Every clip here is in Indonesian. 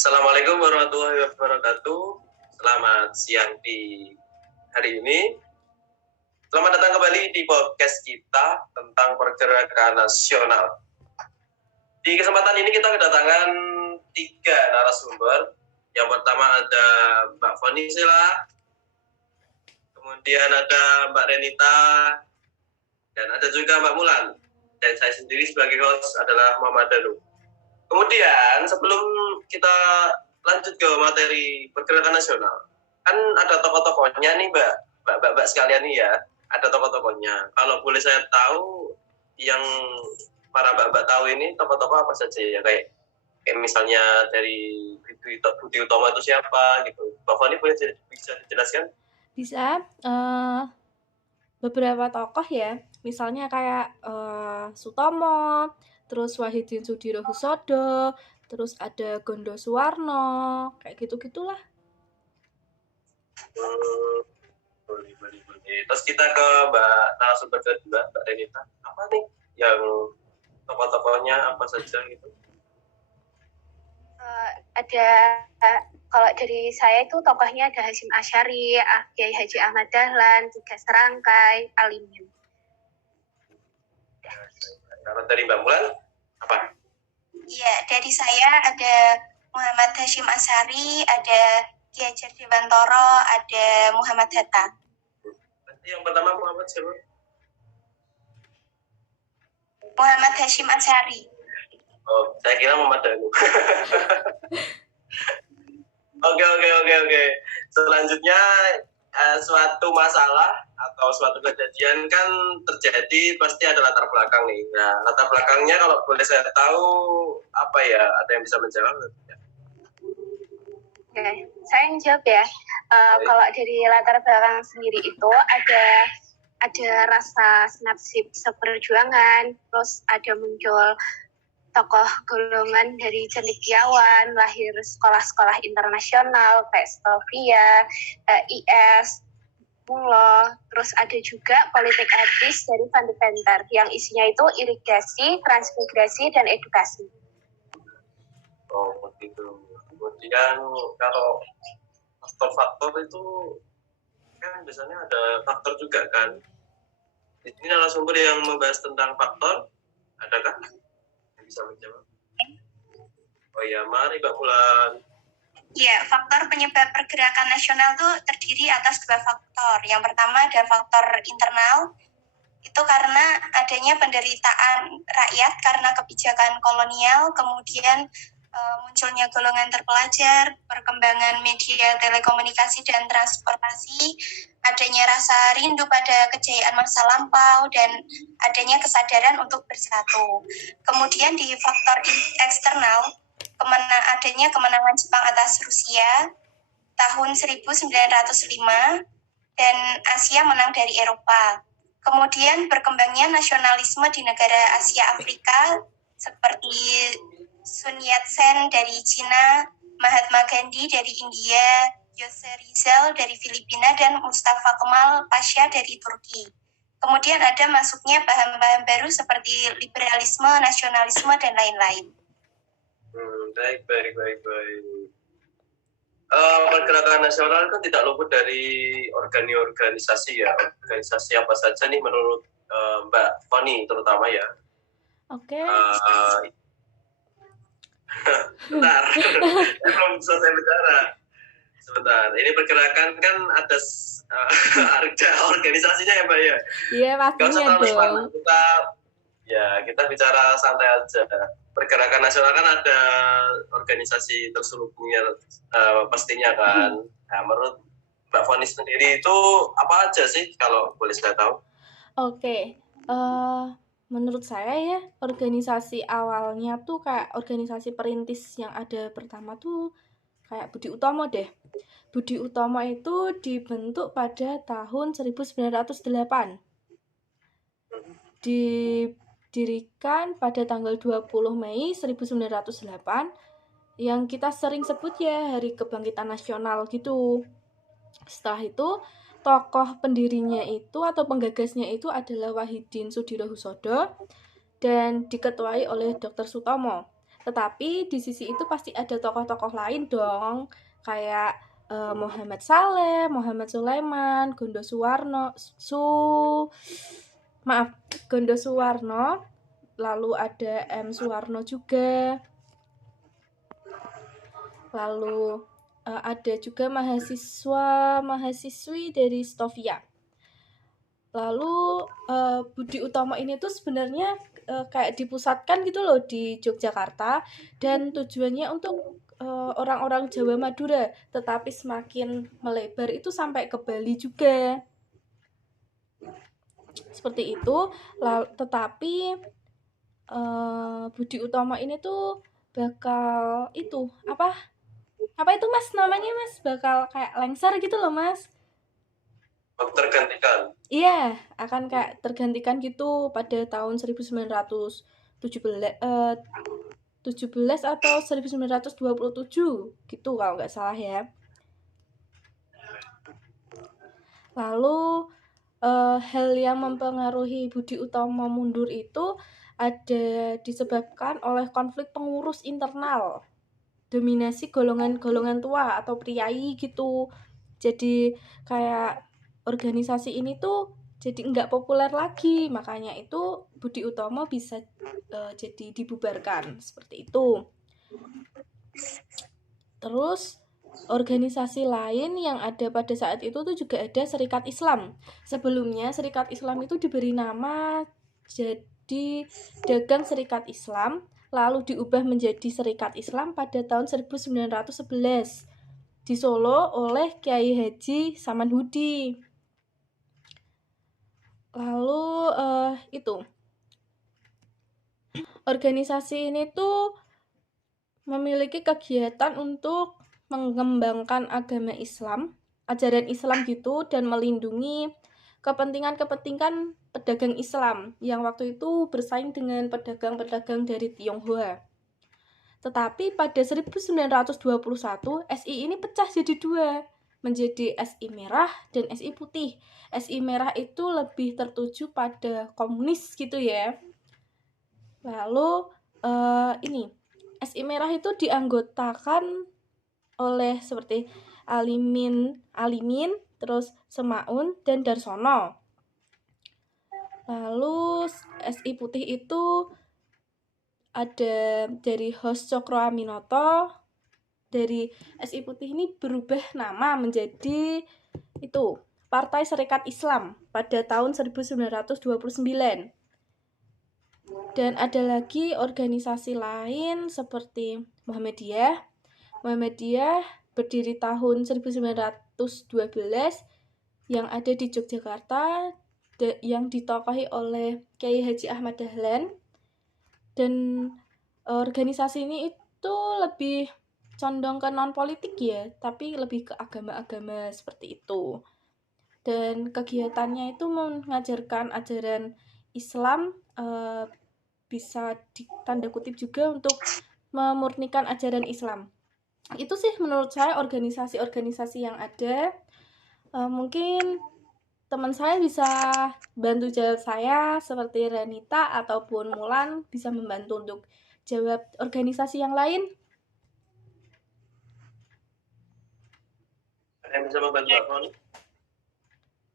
Assalamualaikum warahmatullahi wabarakatuh. Selamat siang di hari ini. Selamat datang kembali di podcast kita tentang pergerakan nasional. Di kesempatan ini kita kedatangan 3 narasumber. Yang pertama ada Mbak Foni Sila, kemudian ada Mbak Renita, dan ada juga Mbak Mulan. Dan saya sendiri sebagai host adalah Muhammad Danu. Kemudian sebelum kita lanjut ke materi pergerakan nasional, kan ada tokoh-tokohnya nih Mbak sekalian nih ya, ada tokoh-tokohnya. Kalau boleh saya tahu, yang para Mbak tahu ini tokoh-tokoh apa saja ya, kayak misalnya dari Budi Utomo itu siapa gitu. Mbak Fani bisa dijelaskan? Bisa, beberapa tokoh ya, misalnya kayak Sutomo, terus Wahidin Sudirohusodo, terus ada Gondo Suwarno, kayak gitu-gitulah. Boleh. Terus kita ke Mbak narasumber kedua, Mbak Renita. Apa nih yang tokoh-tokohnya apa saja gitu? Kalau dari saya itu tokohnya ada Hasyim Asy'ari, Kiai Haji Ahmad Dahlan, Tiga Serangkai, Alimin. Kalau dari Mbak Mulan apa? Iya, dari saya ada Muhammad Hasyim Asy'ari, ada Ki Hajar Dewantoro, ada Muhammad Hatta. Yang pertama Muhammad siapa? Muhammad Hasyim Asy'ari. Oh, saya kira Muhammad Danu. Oke. Selanjutnya suatu masalah atau suatu kejadian kan terjadi, pasti ada latar belakang nih. Nah, latar belakangnya kalau boleh saya tahu apa ya? Ada yang bisa menjawab? Oke, saya yang jawab ya. Kalau dari latar belakang sendiri itu ada rasa nasib seperjuangan, terus ada muncul tokoh golongan dari cendekiawan, lahir sekolah-sekolah internasional kayak Stovia, IS, Mulo, terus ada juga politik etis dari Van de Venter yang isinya itu irigasi, transmigrasi, dan edukasi. Oh, begitu. Kemudian kalau faktor-faktor itu kan biasanya ada faktor juga kan. Di sini narasumber yang membahas tentang faktor, adakah yang bisa menjawab? Oh ya, mari Mbak Mulan. Ya, faktor penyebab pergerakan nasional itu terdiri atas 2 faktor. Yang pertama ada faktor internal, itu karena adanya penderitaan rakyat karena kebijakan kolonial, kemudian munculnya golongan terpelajar, perkembangan media telekomunikasi dan transportasi, adanya rasa rindu pada kejayaan masa lampau, dan adanya kesadaran untuk bersatu. Kemudian di faktor eksternal, adanya kemenangan Jepang atas Rusia tahun 1905 dan Asia menang dari Eropa. Kemudian berkembangnya nasionalisme di negara Asia Afrika seperti Sun Yat-sen dari Cina, Mahatma Gandhi dari India, Yosef Rizal dari Filipina, dan Mustafa Kemal Pasha dari Turki. Kemudian ada masuknya paham-paham baru seperti liberalisme, nasionalisme, dan lain-lain. Baik. Pergerakan nasional kan tidak luput dari organisasi ya. Organisasi apa saja nih menurut Mbak Foni terutama ya? Oke. Bentar, saya belum selesai bicara. Sebentar, ini pergerakan kan ada organisasinya ya Mbak ya? Iya, pastinya dong. Kita bicara santai aja. Pergerakan nasional kan ada organisasi terselubungnya pastinya kan. Nah, menurut Mbak Foni sendiri itu apa aja sih kalau boleh saya tahu? Oke, menurut saya ya, organisasi awalnya tuh kayak organisasi perintis yang ada pertama tuh kayak Budi Utomo deh. Budi Utomo itu dibentuk pada tahun 1908. Didirikan pada tanggal 20 Mei 1908 yang kita sering sebut ya Hari Kebangkitan Nasional gitu. Setelah itu tokoh pendirinya itu atau penggagasnya itu adalah Wahidin Sudirohusodo dan diketuai oleh Dr. Sutomo. Tetapi di sisi itu pasti ada tokoh-tokoh lain dong, kayak Muhammad Saleh, Muhammad Sulaiman, Gondo Suwarno, lalu ada M. Suwarno juga, lalu ada juga mahasiswi dari Stovia. Lalu Budi Utomo ini tuh sebenarnya kayak dipusatkan gitu loh di Yogyakarta, dan tujuannya untuk orang-orang Jawa Madura, tetapi semakin melebar itu sampai ke Bali juga. Seperti itu. Tetapi Budi Utomo ini tuh bakal itu apa itu Mas namanya Mas, bakal kayak lengser gitu loh Mas. Tergantikan. Iya, akan kayak tergantikan gitu pada tahun 1917 atau 1927 gitu kalau nggak salah ya. Lalu hal yang mempengaruhi Budi Utomo mundur itu ada disebabkan oleh konflik pengurus internal, dominasi golongan-golongan tua atau priai gitu. Jadi kayak organisasi ini tuh jadi nggak populer lagi, makanya itu Budi Utomo bisa jadi dibubarkan seperti itu. Terus organisasi lain yang ada pada saat itu tuh juga ada Serikat Islam. Sebelumnya Serikat Islam itu diberi nama jadi Dagang Serikat Islam, lalu diubah menjadi Serikat Islam pada tahun 1911 di Solo oleh Kiai Haji Samanhudi. Lalu itu organisasi ini tuh memiliki kegiatan untuk mengembangkan agama Islam, ajaran Islam gitu, dan melindungi kepentingan pedagang Islam yang waktu itu bersaing dengan pedagang-pedagang dari Tionghoa. Tetapi pada 1921, SI ini pecah jadi dua, menjadi SI merah dan SI putih. SI merah itu lebih tertuju pada komunis gitu ya. Lalu ini SI merah itu dianggotakan oleh seperti Alimin, terus Semaun dan Darsono. Lalu SI putih itu ada dari Hos Cokro Aminoto. Dari SI putih ini berubah nama menjadi itu Partai Serikat Islam pada tahun 1929. Dan ada lagi organisasi lain seperti Muhammadiyah. Muhammadiyah berdiri tahun 1912 yang ada di Yogyakarta, yang ditokohi oleh Kiai Haji Ahmad Dahlan. Dan organisasi ini itu lebih condong ke non-politik ya, tapi lebih ke agama-agama seperti itu. Dan kegiatannya itu mengajarkan ajaran Islam, bisa ditanda kutip juga untuk memurnikan ajaran Islam. Itu sih menurut saya organisasi-organisasi yang ada. Mungkin teman saya bisa bantu jawab saya, seperti Renita ataupun Mulan bisa membantu untuk jawab organisasi yang lain. Ada yang bisa membantu apa?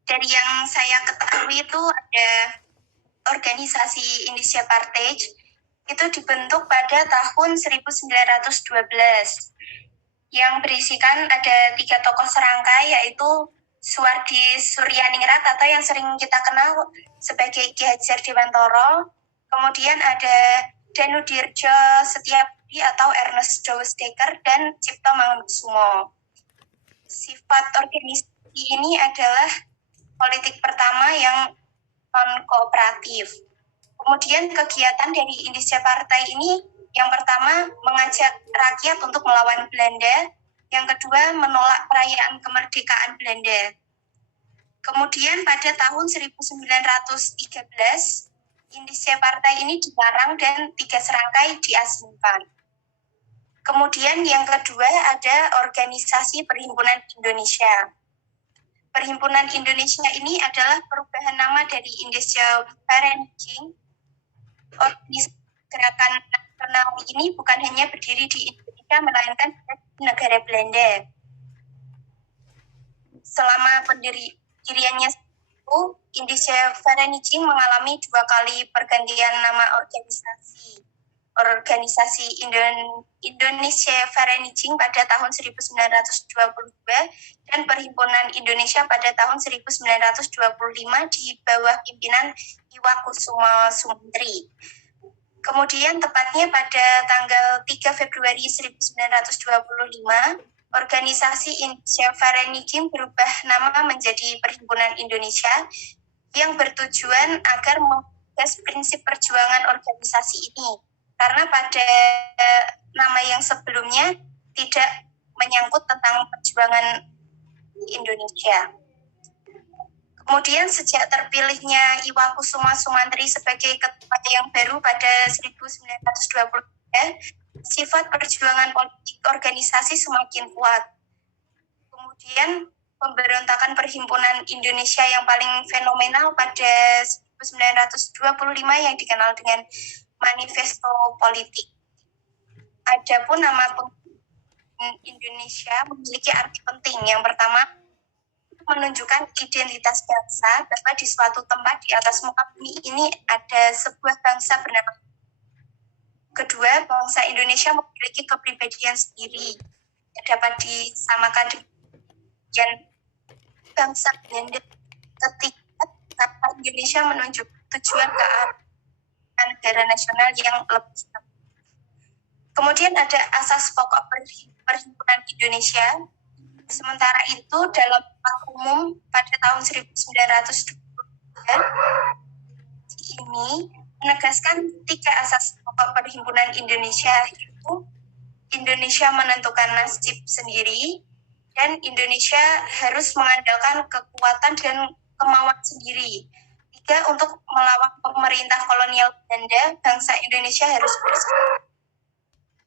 Dari yang saya ketahui itu ada organisasi Indonesia Partage itu dibentuk pada tahun 1912 yang berisikan ada 3 tokoh serangkai, yaitu Suwardi Suryaningrat atau yang sering kita kenal sebagai Ki Hajar Dewantoro, kemudian ada Danudirjo Setiabudi atau Ernest Dowsdeker, dan Cipto Mangunkusumo. Sifat organisasi ini adalah politik pertama yang non-kooperatif. Kemudian kegiatan dari Indonesia Partai ini yang pertama mengajak rakyat untuk melawan Belanda, yang kedua menolak perayaan kemerdekaan Belanda. Kemudian pada tahun 1913, Indonesia Partai ini dilarang dan 3 serangkai diasingkan. Kemudian yang kedua ada organisasi Perhimpunan Indonesia. Perhimpunan Indonesia ini adalah perubahan nama dari Indonesia Parenthood, organisasi gerakan nasional ini bukan hanya berdiri di Indonesia, melainkan di negara Belanda. Selama pendiriannya itu, Indische Vereniging mengalami 2 kali pergantian nama organisasi. Organisasi Indonesia Vereniging pada tahun 1922 dan Perhimpunan Indonesia pada tahun 1925 di bawah pimpinan Iwakusuma Sumantri. Kemudian tepatnya pada tanggal 3 Februari 1925, organisasi Indische Vereniging berubah nama menjadi Perhimpunan Indonesia yang bertujuan agar menggagas prinsip perjuangan organisasi ini. Karena pada nama yang sebelumnya tidak menyangkut tentang perjuangan Indonesia. Kemudian sejak terpilihnya Iwakusuma Sumantri sebagai ketua yang baru pada 1923, sifat perjuangan politik organisasi semakin kuat. Kemudian pemberontakan Perhimpunan Indonesia yang paling fenomenal pada 1925 yang dikenal dengan Manifesto Politik. Adapun nama Indonesia memiliki arti penting. Yang pertama, menunjukkan identitas bangsa bahwa di suatu tempat di atas muka bumi ini ada sebuah bangsa bernama. Kedua, bangsa Indonesia memiliki kepribadian sendiri yang dapat disamakan dengan bangsa Belanda. Ketiga, kata Indonesia menunjukkan tujuan ke arah negara nasional yang lebih. Kemudian ada asas pokok Perhimpunan Indonesia. Sementara itu dalam rapat umum pada tahun 1923 ini menegaskan 3 asas pokok Perhimpunan Indonesia, yaitu Indonesia menentukan nasib sendiri dan Indonesia harus mengandalkan kekuatan dan kemauan sendiri. 3, untuk melawan pemerintah kolonial Belanda, bangsa Indonesia harus bersatu.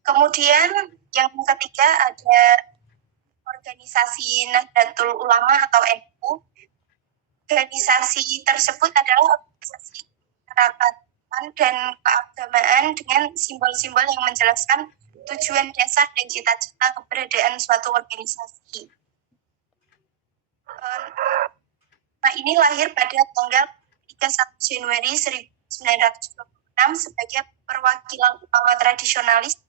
Kemudian yang ketiga ada organisasi Nahdlatul Ulama atau NU. Organisasi tersebut adalah organisasi kerakatan dan keagamaan dengan simbol-simbol yang menjelaskan tujuan dasar dan cita-cita keberadaan suatu organisasi. Nah, ini lahir pada tanggal 31 Januari 1926 sebagai perwakilan ulama tradisionalis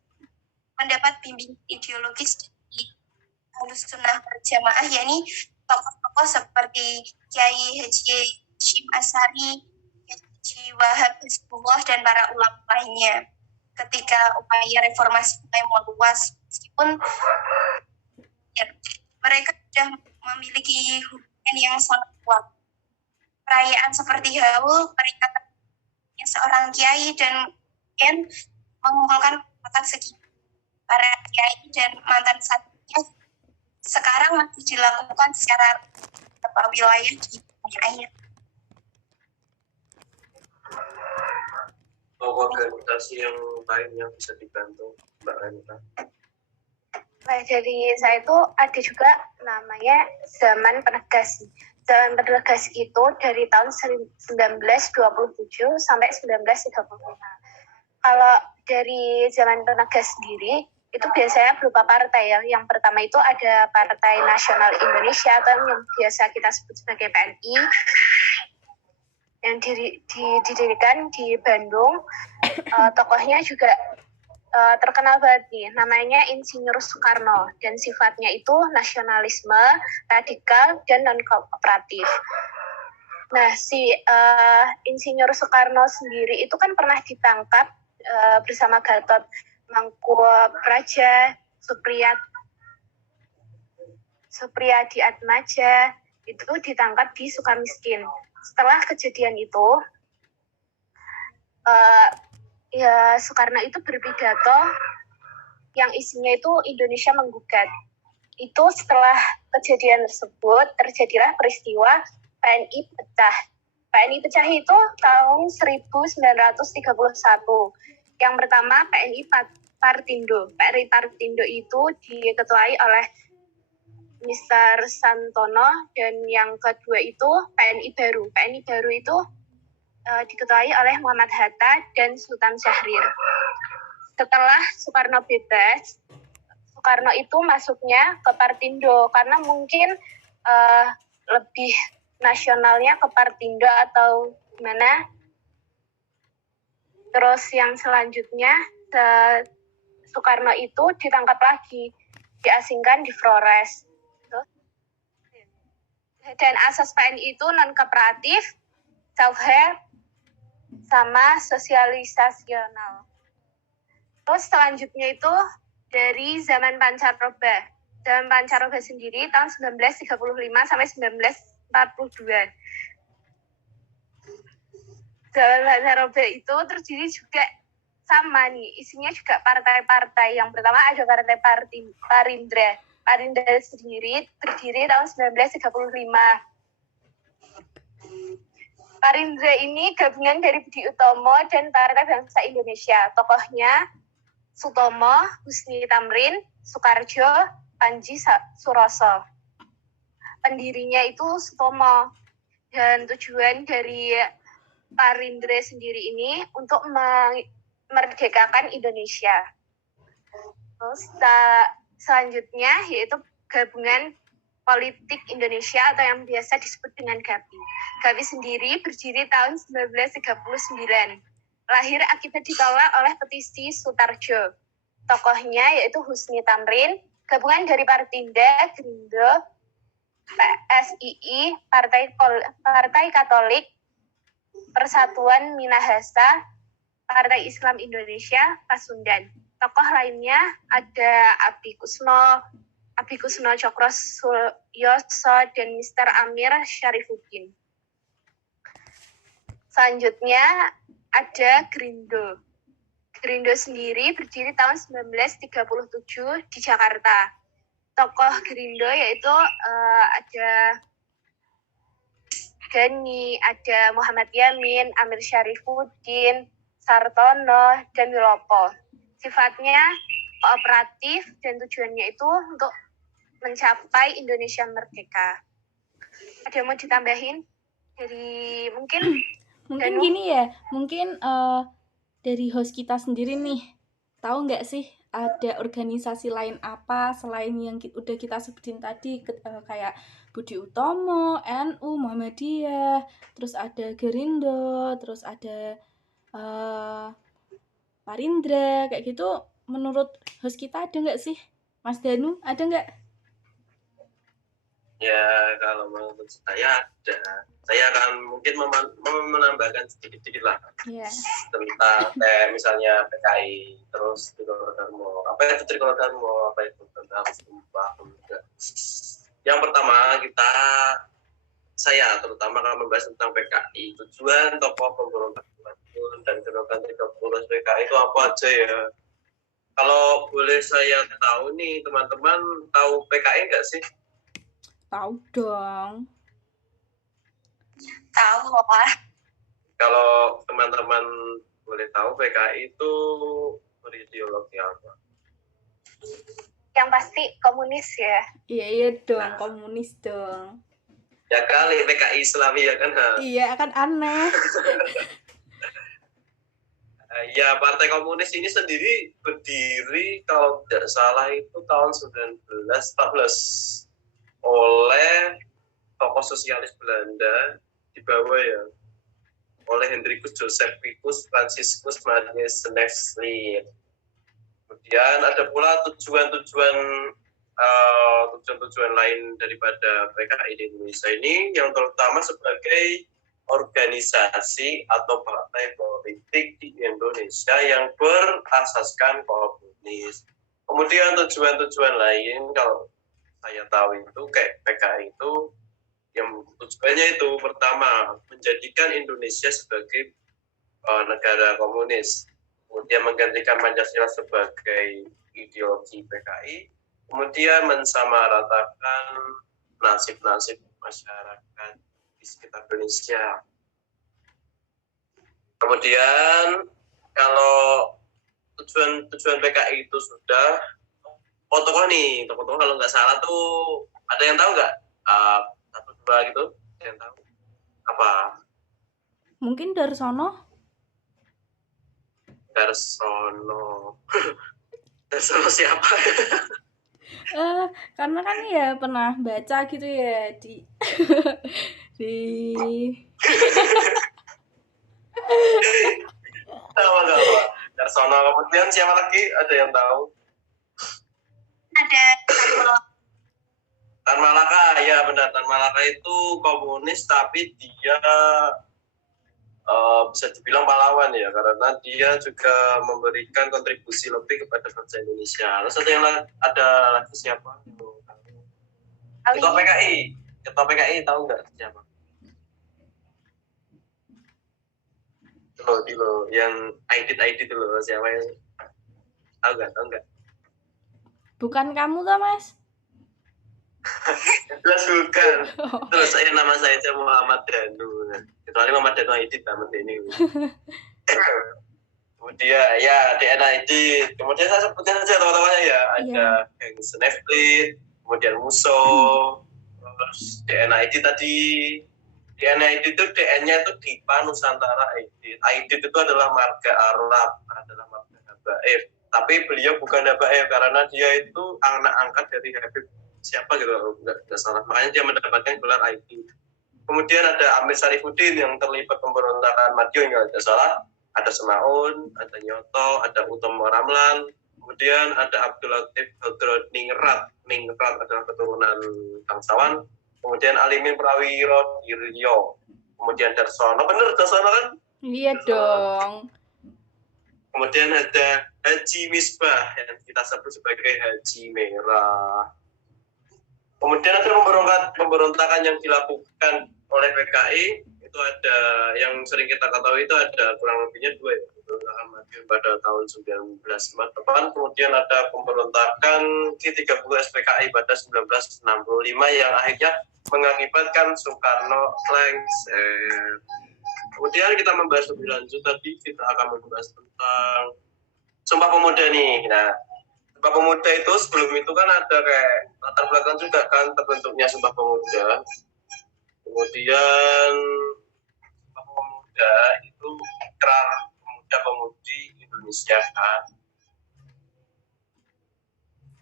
mendapat bimbingan ideologis dari Ahlus Sunnah wal Jamaah, yakni tokoh-tokoh seperti Kiai Haji Hashim Asy'ari, Haji Wahab Hizbullah, dan para ulama lainnya. Ketika upaya reformasi mulai meluas, meskipun mereka sudah memiliki hubungan yang sangat kuat. Perayaan seperti haul, peringatan seorang kiai dan mengumpulkan masyarakat sekitar. Para kiai dan mantan santrinya sekarang masih dilakukan secara beberapa wilayah di tanah air. Organisasi yang lain yang bisa dibantu Mbak Anita? Nah, jadi saya itu ada juga namanya Zaman Penegas. Zaman Penegas itu dari tahun 1927 sampai 1935. Kalau dari Zaman Penegas sendiri, itu biasanya berupa partai ya. Yang pertama itu ada Partai Nasional Indonesia atau yang biasa kita sebut sebagai PNI, yang didirikan di Bandung. Tokohnya juga terkenal banget nih, namanya Insinyur Soekarno, dan sifatnya itu nasionalisme, radikal, dan non-kooperatif. Nah, si Insinyur Soekarno sendiri itu kan pernah ditangkap bersama Gatot Mangkupraja, Supriyadi Atmaja, itu ditangkap di Sukamiskin. Setelah kejadian itu, Soekarno itu berpidato yang isinya itu Indonesia menggugat. Itu setelah kejadian tersebut terjadilah peristiwa PNI pecah. PNI pecah itu tahun 1931. Yang pertama PNI Partindo. PNI Partindo itu diketuai oleh Mr. Santono, dan yang kedua itu PNI Baru. PNI Baru itu diketuai oleh Muhammad Hatta dan Sultan Syahrir. setelah Soekarno bebas, Soekarno itu masuknya ke Partindo karena mungkin lebih nasionalnya ke Partindo atau gimana. Terus yang selanjutnya Soekarno itu ditangkap lagi, diasingkan di Flores. Dan asas PNI itu non-kooperatif, self-help, sama sosialisasional. Terus selanjutnya itu dari zaman pancaroba. Zaman pancaroba sendiri tahun 1935 sampai 1942. Zaman pancaroba itu terdiri juga sama nih, isinya juga partai-partai. Yang pertama ada partai Parindra. Parindra sendiri berdiri tahun 1935. Parindra ini gabungan dari Budi Utomo dan Partai Bangsa Indonesia. Tokohnya Sutomo, Husni Tamrin, Soekarjo, Panji Suroso. Pendirinya itu Sutomo. Dan tujuan dari Parindra sendiri ini untuk memerdekakan Indonesia. Terus selanjutnya yaitu gabungan politik Indonesia atau yang biasa disebut dengan GAPI. GAPI sendiri berdiri tahun 1939. Lahir akibat ditolak oleh petisi Sutarjo. Tokohnya yaitu Husni Tamrin, gabungan dari Partindo, Gerindo, PSII, Partai Katolik, Persatuan Minahasa, Partai Islam Indonesia, Pasundan. Tokoh lainnya ada Abi Kusno Cokro Suryoso, dan Mr. Amir Syarifuddin. Selanjutnya ada Gerindo. Gerindo sendiri berdiri tahun 1937 di Jakarta. Tokoh Gerindo yaitu ada Gani, ada Muhammad Yamin, Amir Syarifuddin, Sartono, dan Wilopo. Sifatnya kooperatif dan tujuannya itu untuk mencapai Indonesia merdeka. Ada yang mau ditambahin? Dari mungkin Danu? Gini ya, mungkin dari host kita sendiri nih, tahu nggak sih ada organisasi lain apa selain yang udah kita sebutin tadi, kayak Budi Utomo, NU, Muhammadiyah, terus ada Gerindo, terus ada Parindra, kayak gitu. Menurut host kita ada nggak sih? Mas Danu, ada nggak? Ya, kalau menurut saya ada. Saya akan mungkin menambahkan sedikit-sedikit lah. Yeah. Tentang kayak misalnya PKI, terus Trikolo Darmo. Apa itu Trikolo Darmo? Apa itu tentang Sumpah Pemuda? Yang pertama saya terutama akan membahas tentang PKI. Tujuan tokoh pemberontak dan gerakan 30 PKI itu apa aja ya? Kalau boleh saya tahu nih, teman-teman tahu PKI nggak sih? Tahu dong. Tahu lah. Kalau teman-teman boleh tahu, PKI itu berideologi apa? yang pasti komunis ya. Iya dong, komunis dong. Ya kali PKI Islami ya kan? Iya, kan aneh. Ya, Partai Komunis ini sendiri berdiri kalau tidak salah itu tahun 1914 oleh tokoh sosialis Belanda di bawah ya oleh Hendrikus Josephus Franciscus Magnus Nestle. Kemudian ada pula tujuan-tujuan lain daripada PKI di Indonesia ini, yang terutama sebagai organisasi atau partai politik di Indonesia yang berasaskan komunis. Kemudian tujuan-tujuan lain kalau saya tahu itu kayak PKI itu yang tujuannya itu pertama menjadikan Indonesia sebagai negara komunis, kemudian menggantikan Pancasila sebagai ideologi PKI, kemudian mensamaratakan nasib-nasib masyarakat di sekitar Indonesia. Kemudian kalau tujuan PKI itu sudah tokoh kalau nggak salah tuh ada yang tahu nggak? Satu dua gitu, ada yang tahu apa? Mungkin Darsono? Darsono. Darsono siapa? Karena kan ya pernah baca gitu ya di di Apa? Darsono. Kemudian siapa lagi? Ada yang tahu? Ada Tan Malaka, ya benar. Tan Malaka itu komunis, tapi dia bisa dibilang pahlawan ya, karena dia juga memberikan kontribusi lebih kepada bangsa Indonesia. Terus ada lagi siapa? Ketua PKI. Ketua PKI tahu nggak siapa? Itu loh, yang Aidit itu loh, siapa yang tahu nggak? Bukan kamu tuh, Mas? Jelas bukan. Terus nama saya Muhammad Danu. Kecuali Muhammad Danu Aidit nama ini. Kemudian ya DNA Aidit. Kemudian saya sebutkan saja teman-temannya ya. Ada yang Sneflit, kemudian Muso, terus DNA Aidit tadi. DNA Aidit itu DN-nya itu Dipa Nusantara Aidit. Aidit itu adalah marga Arab, adalah marga Habaib. Tapi beliau bukan Habaib karena dia itu anak angkat dari Habib siapa gitu, nggak salah. Makanya dia mendapatkan gelar Aidit. Kemudian ada Amir Syarifuddin yang terlibat pemberontakan Madiun, nggak salah. Ada Semaun, ada Nyoto, ada Utomo Ramlan. Kemudian ada Abdul Latif Ningrat adalah keturunan bangsawan. Kemudian Alimin Prawiro Diryo. Kemudian Darsono, bener Darsono kan? Iya dong. Kemudian ada Haji Misbah yang kita sebut sebagai Haji Merah. Kemudian ada pemberontakan yang dilakukan oleh PKI, itu ada yang sering kita ketahui itu ada kurang lebihnya 2 ya, pemberontakan Madiun pada tahun 1948, kemudian ada pemberontakan G30 SPKI pada 1965 yang akhirnya mengakibatkan Soekarno lengser. Kemudian kita membahas lebih lanjut, tadi kita akan membahas tentang Sumpah Pemuda nih. Nah, Sumpah Pemuda itu sebelum itu kan ada kayak latar belakang juga kan terbentuknya Sumpah Pemuda. Kemudian Sumpah Pemuda itu Ikrar Pemuda-Pemudi Indonesia kan.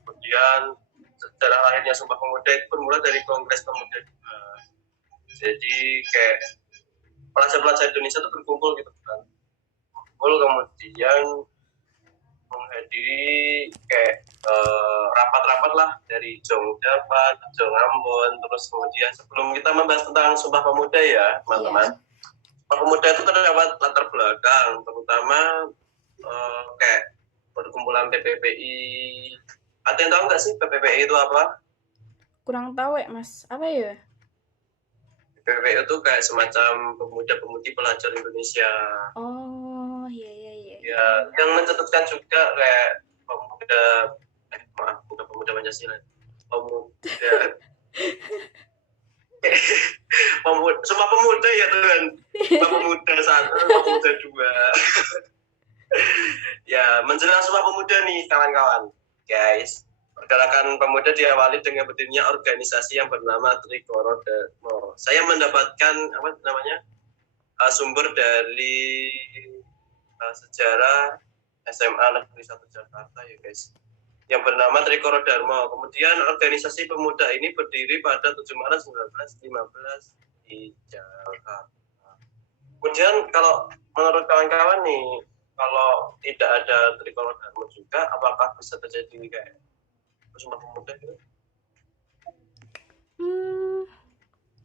Kemudian sejarah lahirnya Sumpah Pemuda itu bermula dari Kongres Pemuda juga. Jadi kayak pelajar-pelajar Indonesia itu berkumpul gitu kan. Kemudian menghadiri kayak rapat-rapat lah dari Jongjapat, Jongambon, terus kemudian sebelum kita membahas tentang Sumpah Pemuda ya teman-teman. Sumpah Pemuda itu terdapat latar belakang, terutama kayak perkumpulan PPPI. Ada yang tahu nggak sih PPPI itu apa? Kurang tahu ya Mas, apa ya? PPPI itu kayak semacam pemuda-pemudi pelajar Indonesia. Oh, iya. Ya, yang mencetuskan juga kayak bukan pemuda Pancasila. Sumpah Pemuda ya Tuhan. Sumpah Pemuda 1, Sumpah Pemuda 2. Ya, menjelang Sumpah Pemuda nih kawan-kawan. Guys, pergerakan pemuda diawali dengan berdirinya organisasi yang bernama Trikoro Dharma. Saya mendapatkan sumber dari sejarah SMA Negeri 1 Jakarta ya guys, yang bernama Trikoro Dharma. Kemudian organisasi pemuda ini berdiri pada 7 Maret 1915 di Jakarta. Kemudian kalau menurut kawan-kawan nih, kalau tidak ada Trikoro Dharma juga, apakah bisa terjadi kayak Sumpah Pemuda gitu?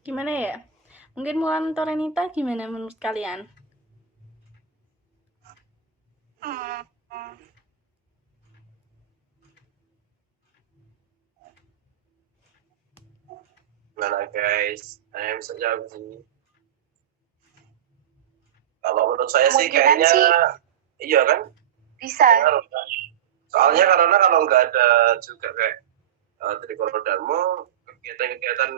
Gimana ya? Mungkin Mulan Torenita gimana menurut kalian? Gimana guys? Saya bisa jawab sih. Kalau menurut saya sih kayaknya iya kan? Bisa. Soalnya karena kalau nggak ada juga kayak Trikoro Dharma, kegiatan-kegiatan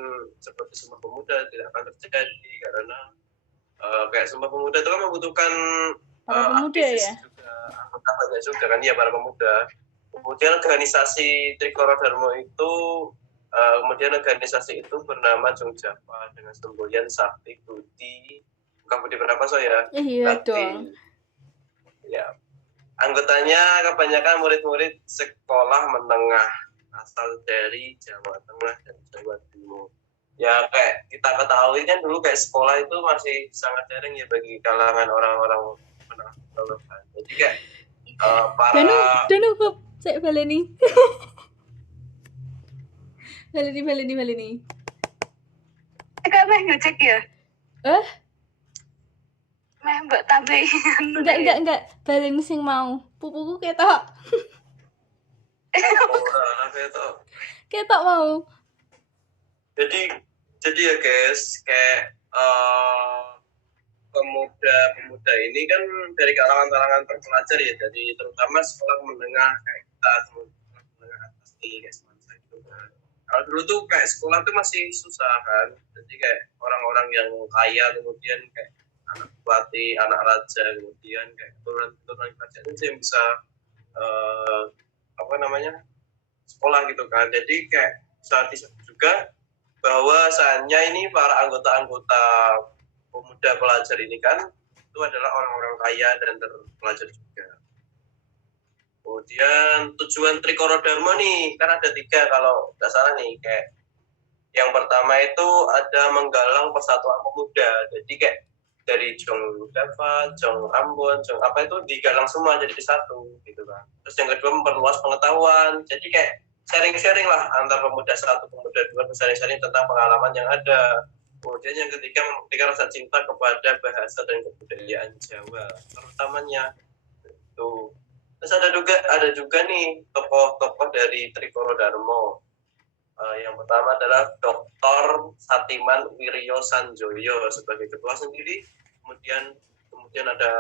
seperti Sumpah Pemuda tidak akan terjadi karena kayak Sumpah Pemuda itu kan membutuhkan para pemuda ya? Juga, anggota banyak juga kan ya para pemuda. Kemudian organisasi Trikoro Dharma itu kemudian organisasi itu bernama Jongjapa dengan semboyan Sakti Budi. Bukan Budi berapa so ya? Iya dong. Ya. Anggotanya kebanyakan murid-murid sekolah menengah asal dari Jawa Tengah dan Jawa Timur. Ya kayak kita ketahui kan dulu kayak sekolah itu masih sangat jarang ya bagi kalangan orang-orang menengah ke bawah kan. Jadi kayak para Danu kok saya baleni. baleni. Kak meh ngecek ya? Meh mbak tambahin. Enggak. Baleni sing mau. Pupuku ketok. Ketok mau. Jadi ya guys, kayak pemuda ini kan dari kalangan terpelajar ya, jadi terutama sekolah menengah kayak kita sekolah menengah atas nih kayak semacam itu kan. Kalau dulu tuh kayak sekolah tuh masih susah kan, jadi kayak orang-orang yang kaya kemudian kayak anak bupati, anak raja, kemudian kayak turunan kerajaan itu yang bisa sekolah gitu kan. Jadi kayak saat itu juga bahwasannya ini para anggota-anggota pemuda pelajar ini kan itu adalah orang-orang kaya dan terpelajar juga. Kemudian tujuan Trikoro Dharma nih kan ada 3 kalau nggak salah nih, kayak yang pertama itu ada menggalang persatuan pemuda. Jadi kayak dari Jong Java, Jong Ambon, Jong apa itu digalang semua jadi satu gitu kan. Terus yang kedua memperluas pengetahuan. Jadi kayak sharing-sharing lah antar pemuda satu, pemuda 2, sharing-sharing tentang pengalaman yang ada. Kemudian yang ketiga membuktikan rasa cinta kepada bahasa dan kebudayaan Jawa, terutamanya itu. Terus ada juga nih tokoh-tokoh dari Trikoro Dharma. Yang pertama adalah Dr. Satiman Wiryo Sanjoyo sebagai ketua sendiri. Kemudian ada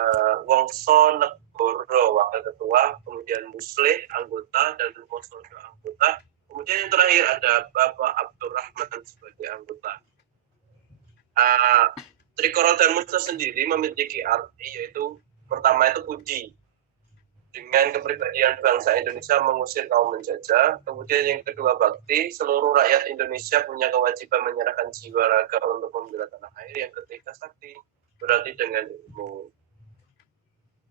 Wongso Negoro wakil ketua, kemudian Musleh anggota dan Mosodo anggota. Kemudian yang terakhir ada Bapak Abdurrahman sebagai anggota. Trikoro Dharma sendiri memiliki arti yaitu pertama itu puji dengan kepribadian bangsa Indonesia mengusir kaum menjajah. Kemudian yang kedua bakti, seluruh rakyat Indonesia punya kewajiban menyerahkan jiwa raga untuk membela tanah air. Yang ketiga sakti, berarti dengan ilmu.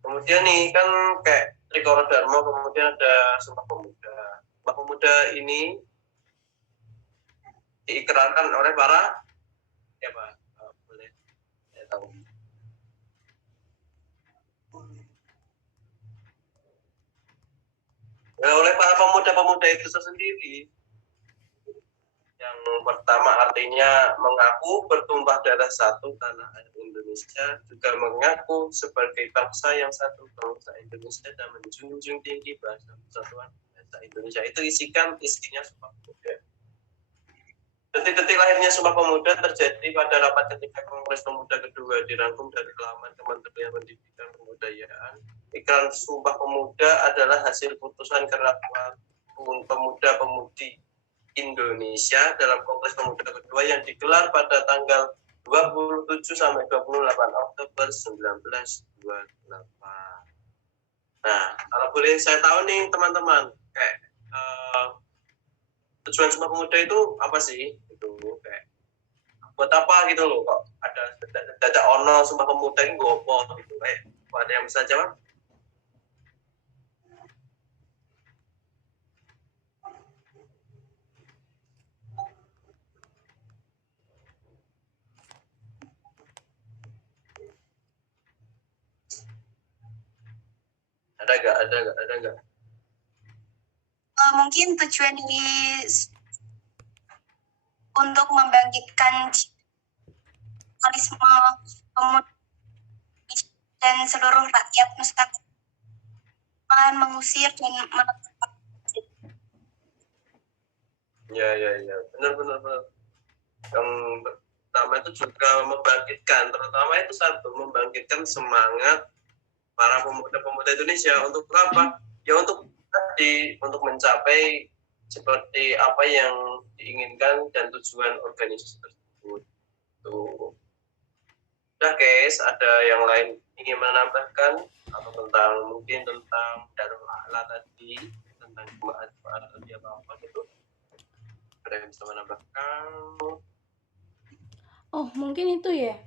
Kemudian nih kan kayak Trikoro Dharma, kemudian ada Sumpah Pemuda. Sumpah Pemuda ini diikrarkan oleh para boleh saya tahu. Oleh para pemuda-pemuda itu sendiri. Yang pertama artinya mengaku bertumpah darah satu tanah air Indonesia, juga mengaku sebagai bangsa yang satu, bangsa Indonesia, dan menjunjung tinggi bahasa persatuan bangsa Indonesia. Itu isinya Sumpah Pemuda. Detik-detik lahirnya Sumpah Pemuda terjadi pada rapat ketiga Kongres Pemuda kedua, dirangkum dari laman Kementerian Pendidikan dan Kebudayaan. Ikrar Sumpah Pemuda adalah hasil putusan Keraton Pemuda-Pemudi Indonesia dalam Kongres Pemuda kedua yang digelar pada tanggal 27 sampai 28 Oktober 1928. Nah, kalau boleh saya tahu nih teman-teman, kayak tujuan Sumpah Pemuda itu apa sih? Itu kayak buat apa gitu loh, kok ada dadak ono Sumpah Pemuda ini gopo gitu, kayak ada yang bisa jawab? Ada nggak? Mungkin tujuan ini untuk membangkitkan nasionalisme pemuda dan seluruh rakyat Nusantara, mengusir dan menetapkan. Ya, benar. Yang pertama itu juga membangkitkan, terutama itu satu, membangkitkan semangat para pemuda-pemuda Indonesia untuk apa? Ya untuk mencapai seperti apa yang diinginkan dan tujuan organisasi tersebut. Tuh. Udah guys, ada yang lain ingin menambahkan atau tentang Darul A'la tadi, tentang jemaat tadi apa gitu? Ada yang bisa menambahkan? Oh, mungkin itu ya.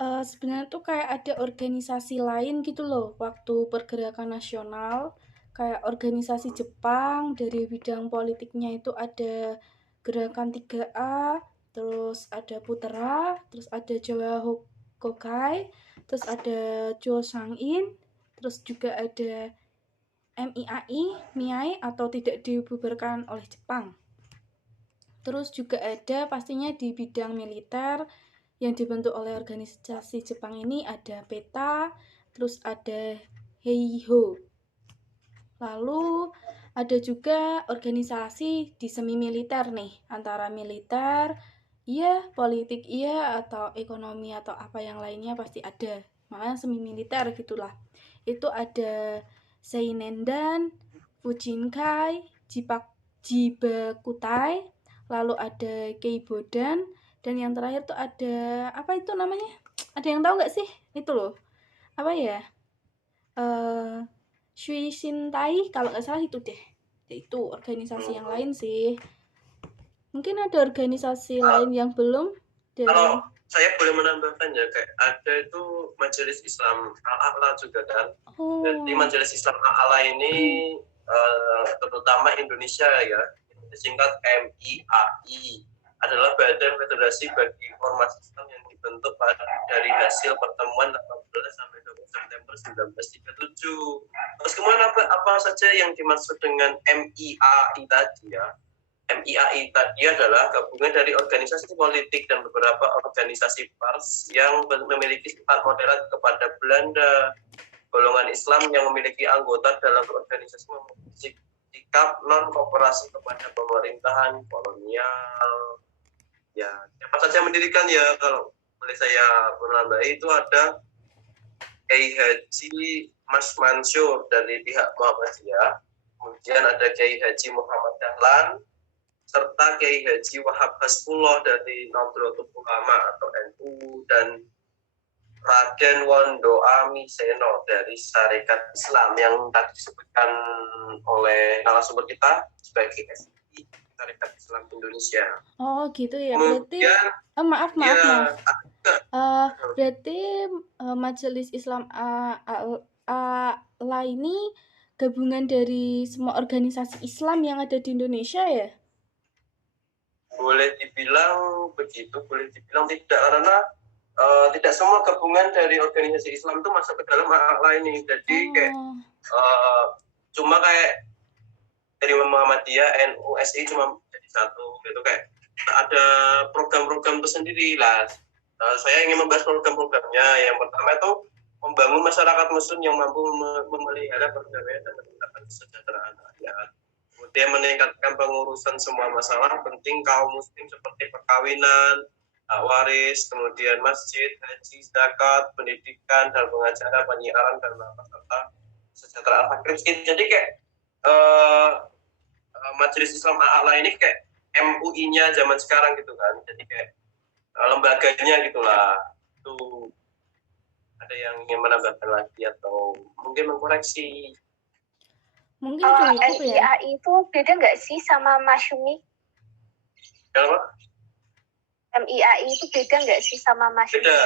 Sebenarnya tuh kayak ada organisasi lain gitu loh waktu pergerakan nasional, kayak organisasi Jepang dari bidang politiknya itu ada Gerakan 3A, terus ada Putra, terus ada Jawa Kokai, terus ada Chosangin, terus juga ada MIAI, MIAI atau tidak dibubarkan oleh Jepang. Terus juga ada pastinya di bidang militer yang dibentuk oleh organisasi Jepang ini ada PETA, terus ada Heiho. Lalu ada juga organisasi di semi militer nih, antara militer, iya, politik iya, atau ekonomi atau apa yang lainnya pasti ada. Makanya semi militer gitulah. Itu ada Seinendan, Fujinkai, Jibakutai, lalu ada Keibodan, dan yang terakhir tuh ada apa itu namanya? Ada yang tahu nggak sih? Itu loh. Apa ya? Shui Shintai kalau nggak salah itu deh. Itu organisasi yang lain sih. Mungkin ada organisasi lain yang belum dari... Kalau saya boleh menambahkan ya, kayak ada itu Majelis Islam Al-A'la juga kan. Jadi Majelis Islam Al-A'la ini terutama Indonesia ya, disingkat MIAI, adalah badan federasi bagi ormas Islam yang dibentuk dari hasil pertemuan 18 sampai 20 September 1937. Terus kemudian apa saja yang dimaksud dengan MIAI tadi ya? MIAI tadi adalah gabungan dari organisasi politik dan beberapa organisasi pers yang memiliki sifat moderat kepada Belanda. Golongan Islam yang memiliki anggota dalam organisasi memiliki sikap non-kooperasi kepada pemerintahan kolonial. Ya, siapa saja mendirikan ya, kalau boleh saya menambahi itu ada Kiai Haji Mas Mansur dari pihak Muhammadiyah, kemudian ada Kiai Haji Muhammad Dahlan, serta Kiai Haji Wahab Hasbullah dari Nahdlatul Ulama atau NU, dan Raden Wondo Amiseno dari Sarekat Islam yang tadi disebutkan oleh narasumber kita sebagai SI, Sarekat Islam Indonesia. Oh gitu ya, berarti maaf. Berarti Majelis Islam Al-A'la ini gabungan dari semua organisasi Islam yang ada di Indonesia ya? Boleh dibilang begitu, boleh dibilang tidak, karena tidak semua gabungan dari organisasi Islam itu masuk ke dalam Al-A'la ini. Jadi kayak cuma kayak dari Muhammadiyah, NU, SI cuma jadi satu gitu, kayak ada program-program tersendiri lah. Saya ingin membahas program-programnya. Yang pertama itu membangun masyarakat Muslim yang mampu memelihara perdamaian dan meningkatkan kesejahteraan rakyat. Kemudian meningkatkan pengurusan semua masalah penting kaum Muslim seperti perkawinan, waris, kemudian masjid, haji, zakat, pendidikan, dan pengajaran, penyiaran, dan serta kesejahteraan fakir miskin. Jadi kayak Majelis Islam Al-A'la ini kayak MUI-nya zaman sekarang gitu kan. Jadi kayak lembaganya gitulah. Itu ada yang ingin menambahkan lagi atau mungkin mengkoreksi? Mungkin cukup ya. MIAI itu beda nggak sih sama Masyumi? Kenapa? MIAI itu beda nggak sih sama Masyumi? Beda,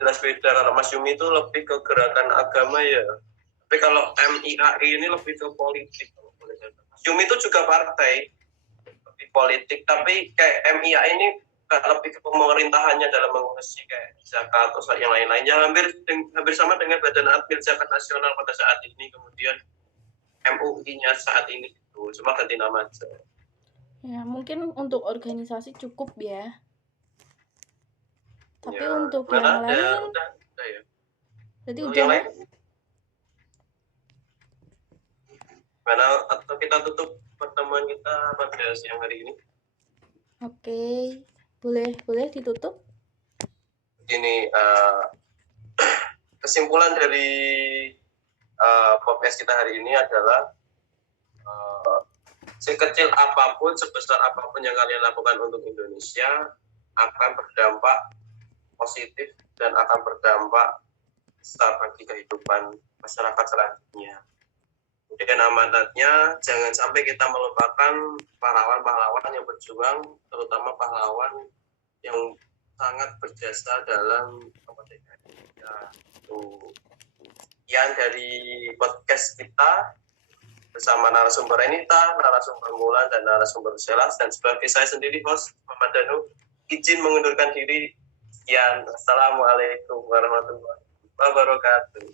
jelas beda. Kalau Masyumi itu lebih ke gerakan agama ya. Tapi kalau MIAI ini lebih ke politik. Masyumi itu juga partai, lebih politik. Tapi kayak MIAI ini lebih ke pemerintahannya dalam mengurusi kayak zakat atau yang lain-lainnya. Hampir sama dengan Badan Admil Zakat Nasional pada saat ini. Kemudian MUI-nya saat ini itu cuma ganti nama aja. Ya, mungkin untuk organisasi cukup ya. Tapi ya, untuk yang lain udah ya. Jadi untuk udah yang lain? Mana atau kita tutup pertemuan kita pada siang hari ini? Oke. Boleh ditutup? Ini kesimpulan dari podcast kita hari ini adalah sekecil apapun, sebesar apapun yang kalian lakukan untuk Indonesia akan berdampak positif dan akan berdampak besar bagi kehidupan masyarakat selanjutnya. Kemudian amanatnya, jangan sampai kita melupakan pahlawan-pahlawan yang berjuang, terutama pahlawan yang sangat berjasa dalam kemerdekaan. Ya, sekian dari podcast kita bersama narasumber Renita, narasumber Mulan, dan narasumber Selas. Dan sebagai saya sendiri, host Muhammad Danu, izin mengundurkan diri. Sekian. Assalamualaikum warahmatullahi wabarakatuh.